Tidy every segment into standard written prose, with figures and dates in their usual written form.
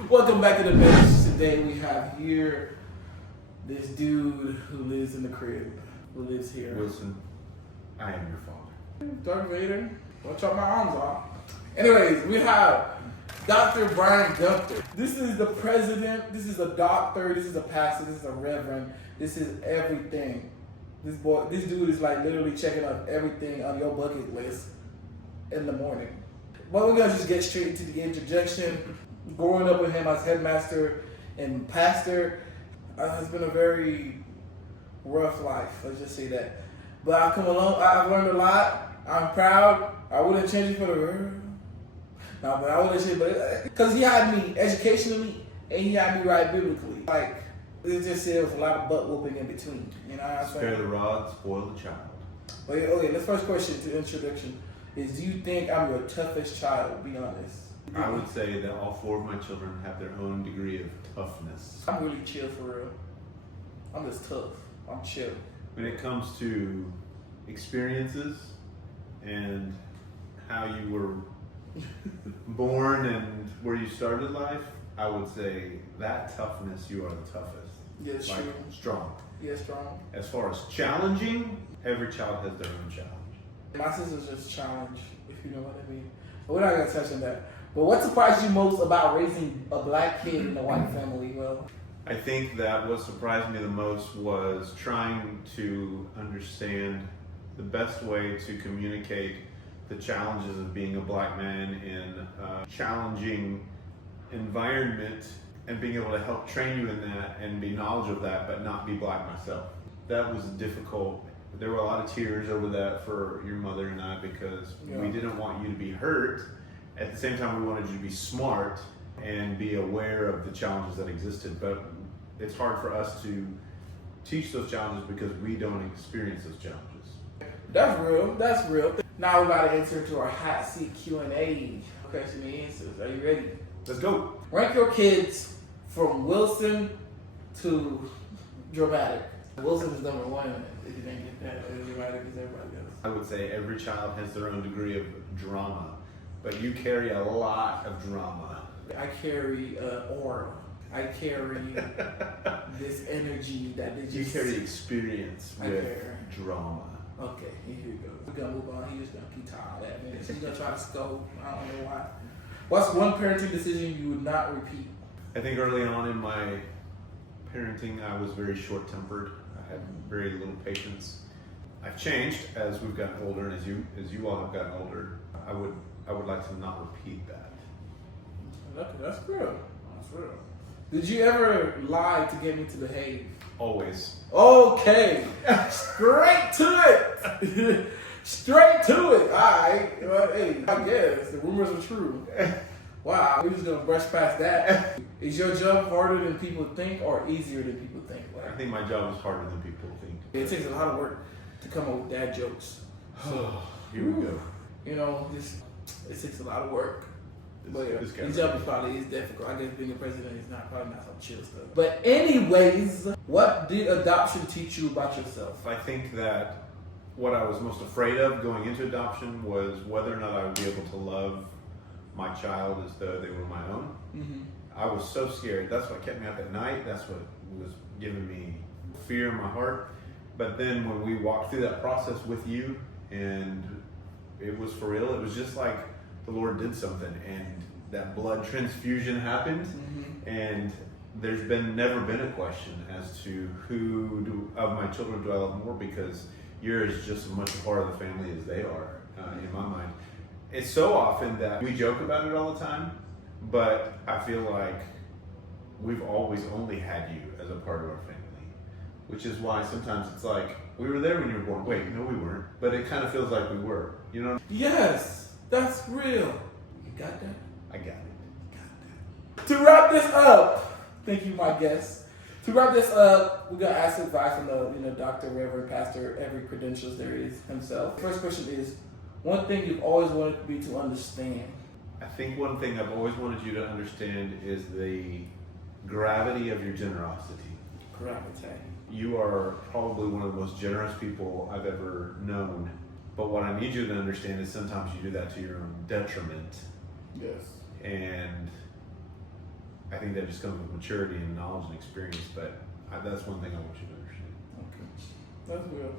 Welcome back to the bench. Today we have here this dude who lives in the crib, who lives here. Wilson, I am your father. Darth Vader. Don't chop my arms off. Anyways, we have Dr. Brian Gunther. This is the president. This is a doctor. This is a pastor. This is a reverend. This is everything. This dude is like literally checking off everything on your bucket list in the morning. But we're gonna just get straight into the interjection. Growing up with him as headmaster and pastor has been a very rough life. Let's just say that. But I've come along. I've learned a lot. I'm proud. I wouldn't change it for the world. No, but I wouldn't change it. Because he had me educationally and he had me right biblically. Like, it just said there was a lot of butt whooping in between. You know what I'm saying? Spare the rod, spoil the child. Okay, the first question to introduction is, do you think I'm your toughest child? Be honest. I would say that all four of my children have their own degree of toughness. I'm really chill for real. I'm just tough. I'm chill. When it comes to experiences and how you were born and where you started life, I would say that toughness, you are the toughest. Yes, like, true. strong. Yeah, strong. As far as challenging, every child has their own challenge. My sister's just challenge, if you know what I mean. But we're not gonna touch on that. But what surprised you most about raising a black kid in a white family? Well, I think that what surprised me the most was trying to understand the best way to communicate the challenges of being a black man in a challenging environment and being able to help train you in that and be knowledgeable of that, but not be black myself. That was difficult. There were a lot of tears over that for your mother and I because we didn't want you to be hurt. At the same time, we wanted you to be smart and be aware of the challenges that existed. But it's hard for us to teach those challenges because we don't experience those challenges. that's real. That's real. Now we're about to enter into our hot seat Q&A. Question and answers. Are you ready? Let's go. Rank your kids from Wilson to dramatic. Wilson is number one. If you didn't get that, dramatic is everybody else. I would say every child has their own degree of drama, but you carry a lot of drama. I carry aura. I carry this energy that they just... You carry experience I with carry. drama. Okay, here we go. We're gonna move on. He's just gonna keep tired of that, man. He's gonna try to scold. I don't know why. What's one parenting decision you would not repeat? I think early on in my parenting, I was very short-tempered. I had very little patience. I've changed as we've gotten older, and as you all have gotten older. I would like to not repeat that. That's real. That's real. Did you ever lie to get me to behave? Always. Okay. Straight to it. Straight to it. All right. Well, hey, I guess the rumors are true. Wow. We're just gonna brush past that. Is your job harder than people think, or easier than people think? I think my job is harder than people think. It takes a lot of work to come up with dad jokes. So Here we go. You know, it takes a lot of work. But yeah, This guy the job probably is difficult. I guess being a president is probably not some chill stuff. But anyways, what did adoption teach you about yourself? I think that what I was most afraid of going into adoption was whether or not I would be able to love my child as though they were my own. Mm-hmm. I was so scared. That's what kept me up at night. That's what was giving me fear in my heart. But then when we walked through that process with you and it was for real, it was just like the Lord did something and that blood transfusion happened. Mm-hmm. And there's never been a question as to who of my children do I love more, because you're just as much a part of the family as they are, in my mind. It's so often that we joke about it all the time, but I feel like we've always only had you as a part of our family, which is why sometimes it's like, we were there when you were born. Wait, no we weren't. But it kind of feels like we were, you know? Yes, that's real. You got that? I got it. To wrap this up, thank you, my guest. To wrap this up, we're gonna ask advice from the doctor, reverend, pastor, every credentials there is himself. First question is, one thing you've always wanted me to understand. I think one thing I've always wanted you to understand is the gravity of your generosity. Gravity. You are probably one of the most generous people I've ever known. But what I need you to understand is sometimes you do that to your own detriment. Yes. And I think that just comes with maturity and knowledge and experience. But that's one thing I want you to understand. Okay, that's real.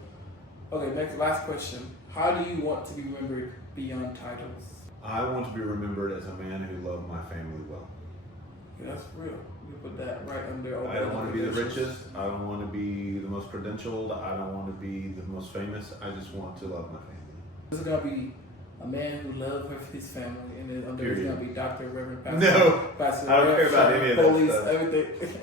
Okay, last question. How do you want to be remembered beyond titles? I want to be remembered as a man who loved my family well. Yeah, that's real. You put that right under. I don't want to be the richest. I don't want to be the most credentialed. I don't want to be the most famous. I just want to love my family. This is gonna be a man who loved his family, and then under it's Period. gonna be Dr. Reverend Pastor. No, Pastor I don't Rev, care about any of that police, stuff. everything.